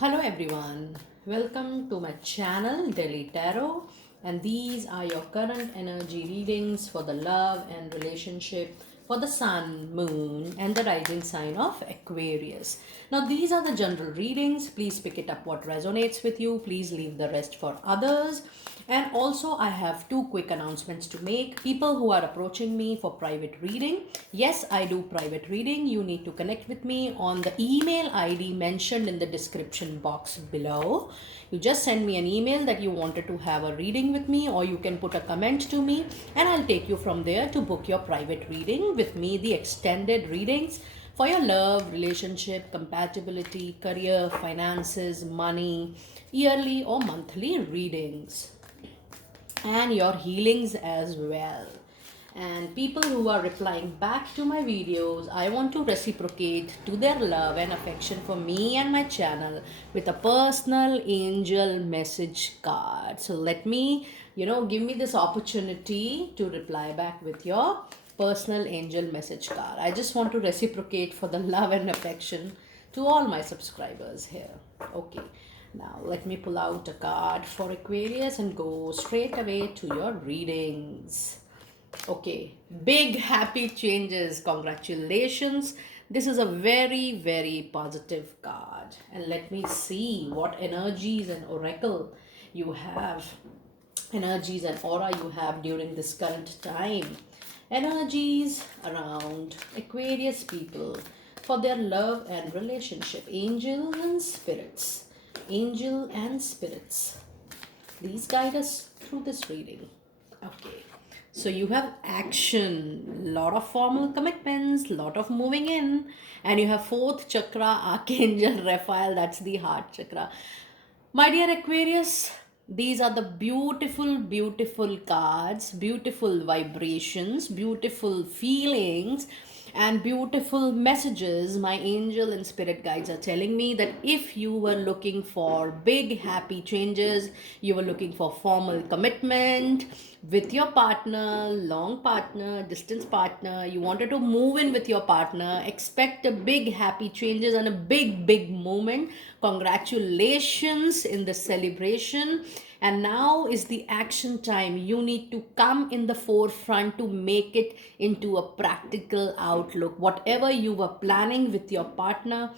Hello everyone, welcome to my channel Daily Tarot, and these are your current energy readings for the love and relationship for the sun, moon, and the rising sign of Aquarius. Now, these are the general readings. Please pick it up what resonates with you. Please leave the rest for others. And also, I have two quick announcements to make. People who are approaching me for private reading, yes, I do private reading. You need to connect with me on the email ID mentioned in the description box below. You just send me an email that you wanted to have a reading with me, or you can put a comment to me, and I'll take you from there to book your private reading with me, the extended readings for your love, relationship, compatibility, career, finances, money, yearly or monthly readings, and your healings as well. And people who are replying back to my videos, I want to reciprocate to their love and affection for me and my channel with a personal angel message card. So let me, give me this opportunity to reply back with your personal angel message card. I just want to reciprocate for the love and affection to all my subscribers here. Okay. Now, let me pull out a card for Aquarius and go straight away to your readings. Okay, big happy changes. Congratulations. This is a very, very positive card. And let me see what energies and oracle you have, energies and aura you have during this current time. Energies around Aquarius people for their love and relationship. Angels and spirits. Angel and spirits. These guide us through this reading. Okay. So you have action, lot of formal commitments, lot of moving in, and you have fourth chakra, Archangel Raphael, that's the heart chakra. My dear Aquarius, these are the beautiful, beautiful cards, beautiful vibrations, beautiful feelings, and beautiful messages my angel and spirit guides are telling me that if you were looking for big happy changes, you were looking for formal commitment with your partner, long partner, distance partner, you wanted to move in with your partner, expect a big happy changes and a big moment. Congratulations in the celebration, and now is the action time. You need to come in the forefront to make it into a practical outlook. Whatever you were planning with your partner,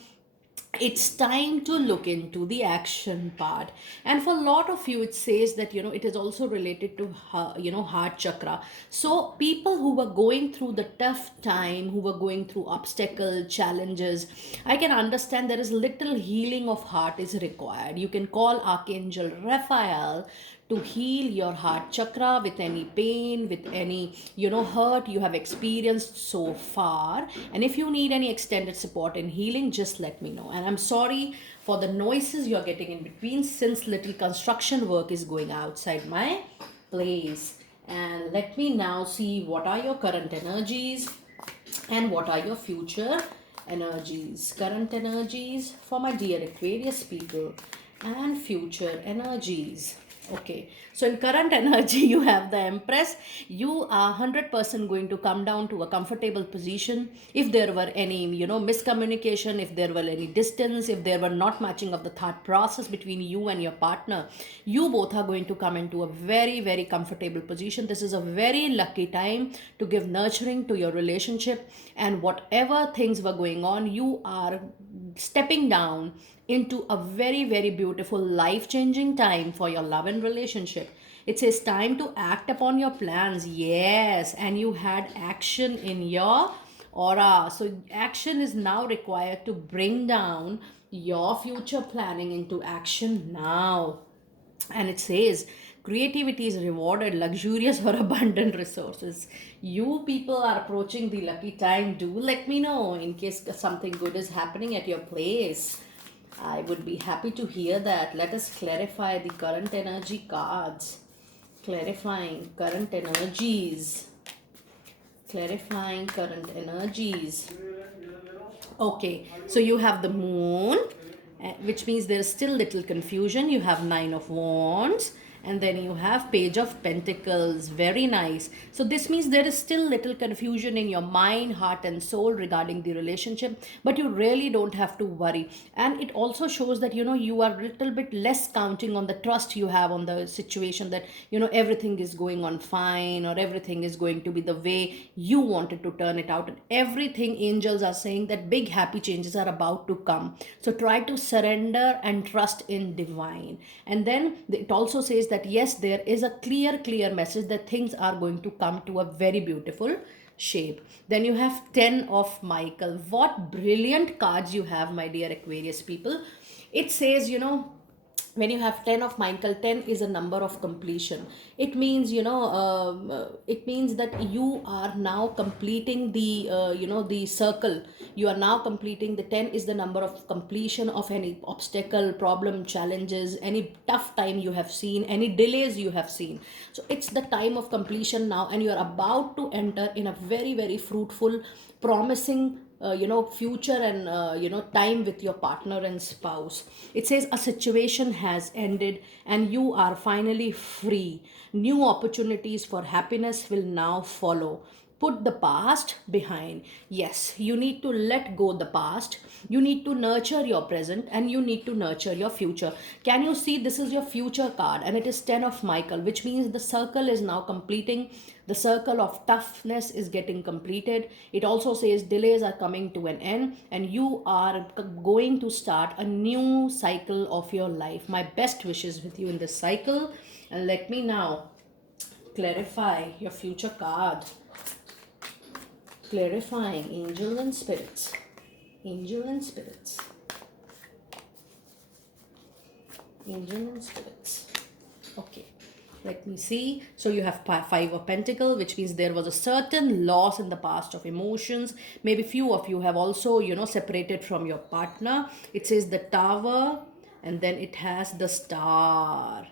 it's time to look into the action part. And for a lot of you, it says that it is also related to heart chakra. So people who were going through the tough time, who were going through obstacle challenges, I can understand there is little healing of heart is required. You can call Archangel Raphael to heal your heart chakra with any pain, with any hurt you have experienced so far. And if you need any extended support in healing, just let me know. And I'm sorry for the noises you're getting in between, since little construction work is going outside my place. And let me now see what are your current energies and what are your future energies. Current energies for my dear Aquarius people and future energies. Okay, so in current energy, you have the Empress. You are 100% going to come down to a comfortable position. If there were any, miscommunication, if there were any distance, if there were not matching of the thought process between you and your partner, you both are going to come into a very, very comfortable position. This is a very lucky time to give nurturing to your relationship, and whatever things were going on, you are stepping down into a very, very beautiful life changing time for your love and relationship. It says time to act upon your plans. Yes, and you had action in your aura. So action is now required to bring down your future planning into action now. And it says creativity is rewarded, luxurious or abundant resources. You people are approaching the lucky time. Do let me know in case something good is happening at your place. I would be happy to hear that. Let us clarify the current energy cards. Clarifying current energies. Clarifying current energies. Okay, so you have the moon, which means there is still little confusion. You have Nine of Wands, And then you have Page of Pentacles. Very nice. So this means there is still little confusion in your mind, heart and soul regarding the relationship, but you really don't have to worry. And it also shows that you are a little bit less counting on the trust you have on the situation, that everything is going on fine, or everything is going to be the way you wanted to turn it out. And everything, angels are saying that big happy changes are about to come. So try to surrender and trust in divine. And then it also says that yes, there is a clear message that things are going to come to a very beautiful shape. Then you have 10 of Michael. What brilliant cards you have, my dear Aquarius people. It says, when you have 10 of Michael, 10 is a number of completion. It means, it means that you are now completing the circle. You are now completing. The 10 is the number of completion of any obstacle, problem, challenges, any tough time you have seen, any delays you have seen. So it's the time of completion now, and you are about to enter in a very, very fruitful, promising future, and time with your partner and spouse. It says a situation has ended and you are finally free. New opportunities for happiness will now follow. Put the past behind. Yes, you need to let go the past. You need to nurture your present, and you need to nurture your future. Can you see, this is your future card, and it is 10 of Michael, which means the circle is now completing. The circle of toughness is getting completed. It also says delays are coming to an end, and you are going to start a new cycle of your life. My best wishes with you in this cycle. And let me now clarify your future card. Clarifying angel and spirits. Angel and spirits. Angel and spirits. Okay. Let me see. So you have 5 of Pentacles, which means there was a certain loss in the past of emotions. Maybe few of you have also, separated from your partner. It says the Tower, and then it has the Star.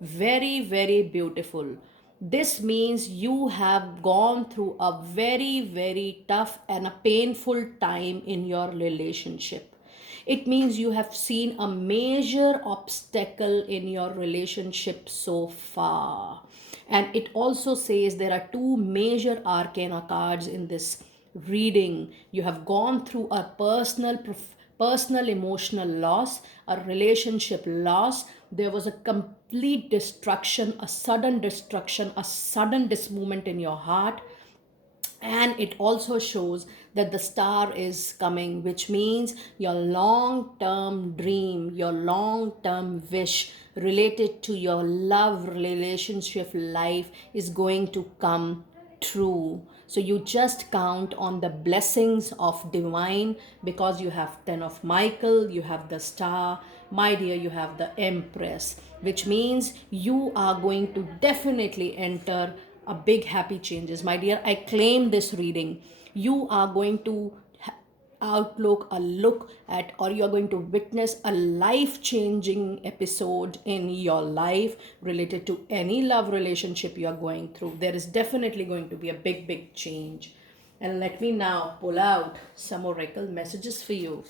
Very, very beautiful. This means you have gone through a very, very tough and a painful time in your relationship. It means you have seen a major obstacle in your relationship so far. And it also says there are 2 major arcana cards in this reading. You have gone through a personal emotional loss, a relationship loss. There was a complete destruction, a sudden destruction, a sudden dismovement in your heart. And it also shows that the Star is coming, which means your long term dream, your long term wish related to your love relationship life is going to come true. So you just count on the blessings of divine, because you have 10 of Michael, you have the Star, my dear, you have the Empress, which means you are going to definitely enter a big happy changes. My dear, I claim this reading. You are going to outlook a look at, or you are going to witness a life changing episode in your life related to any love relationship you are going through. There is definitely going to be a big change. And let me now pull out some oracle messages for you.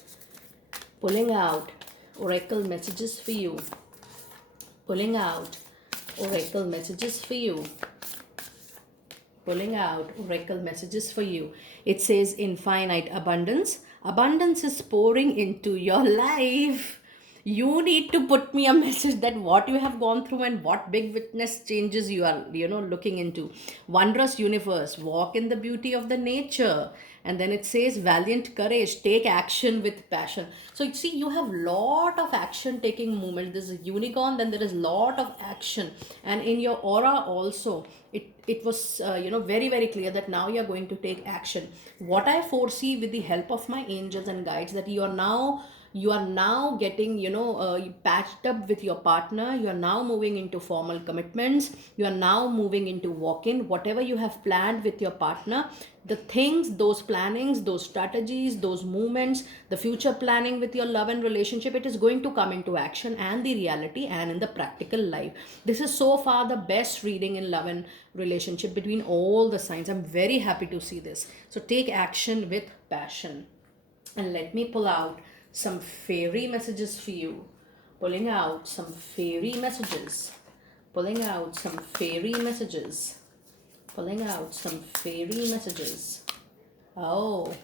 Pulling out oracle messages for you. Pulling out oracle messages for you. Pulling out oracle messages for you. It says infinite abundance. Abundance is pouring into your life. You need to put me a message that what you have gone through and what big witness changes you are, looking into. Wondrous universe, walk in the beauty of the nature. And then it says valiant courage, take action with passion. So you see, you have lot of action taking movement. This is a unicorn, then there is lot of action. And in your aura also, it was very, very clear that now you are going to take action. What I foresee with the help of my angels and guides, that you are now getting patched up with your partner. You are now moving into formal commitments. You are now moving into walk-in. Whatever you have planned with your partner, the things, those plannings, those strategies, those movements, the future planning with your love and relationship, it is going to come into action and the reality and in the practical life. This is so far the best reading in love and relationship between all the signs. I'm very happy to see this. So take action with passion. And let me pull out some fairy messages for you. Pulling out some fairy messages. pulling out some fairy messages. Pulling out some fairy messages. Oh,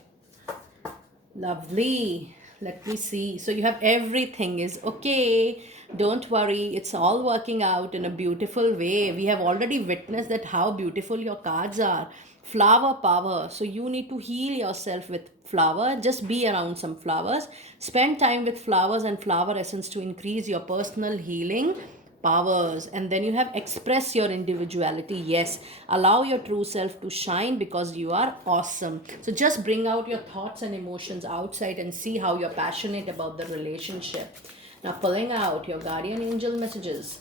lovely. Let me see. So you have everything is okay. Don't worry. It's all working out in a beautiful way. We have already witnessed that how beautiful your cards are. Flower power. So you need to heal yourself with flower. Just be around some flowers. Spend time with flowers and flower essence to increase your personal healing powers. And then you have express your individuality. Yes, allow your true self to shine because you are awesome. So just bring out your thoughts and emotions outside and see how you're passionate about the relationship. Now pulling out your guardian angel messages.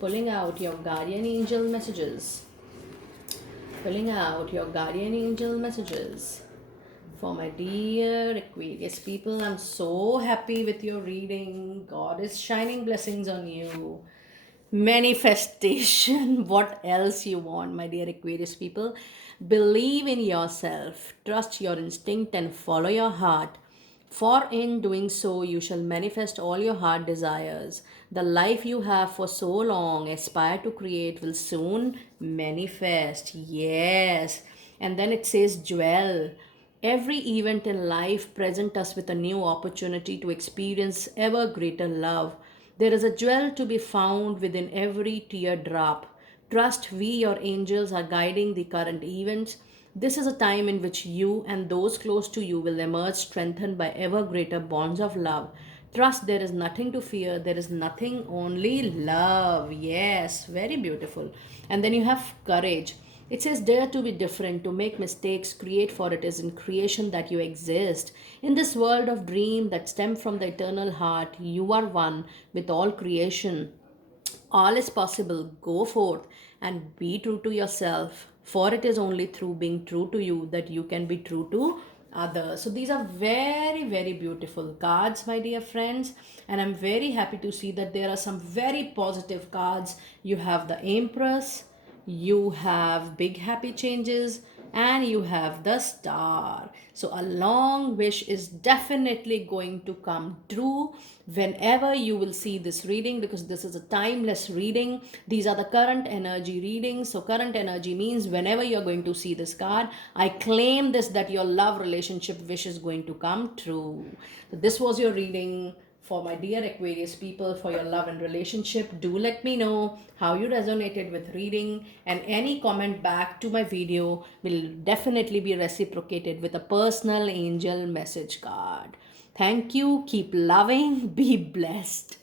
Pulling out your guardian angel messages. Pulling out your guardian angel messages. For my dear Aquarius people, I'm so happy with your reading. God is shining blessings on you. Manifestation. What else you want, my dear Aquarius people? Believe in yourself, trust your instinct, and follow your heart. For in doing so, you shall manifest all your heart desires. The life you have for so long aspire to create will soon manifest. Yes. And then it says, dwell. Every event in life present us with a new opportunity to experience ever greater love. There is a jewel to be found within every teardrop. Trust we, your angels, are guiding the current events. This is a time in which you and those close to you will emerge strengthened by ever greater bonds of love. Trust there is nothing to fear, there is nothing, only love. Yes, very beautiful. And then you have courage. It says, dare to be different, to make mistakes, create, for it is in creation that you exist. In this world of dream that stem from the eternal heart, you are one with all creation. All is possible. Go forth and be true to yourself. For it is only through being true to you that you can be true to others. So these are very, very beautiful cards, my dear friends. And I'm very happy to see that there are some very positive cards. You have the Empress, you have big happy changes, and you have the star. So a long wish is definitely going to come true whenever you will see this reading, because this is a timeless reading. These are the current energy readings. So current energy means whenever you're going to see this card, I claim this, that your love relationship wish is going to come true. So this was your reading for my dear Aquarius people, for your love and relationship. Do let me know how you resonated with reading, and any comment back to my video will definitely be reciprocated with a personal angel message card. Thank you. Keep loving. Be blessed.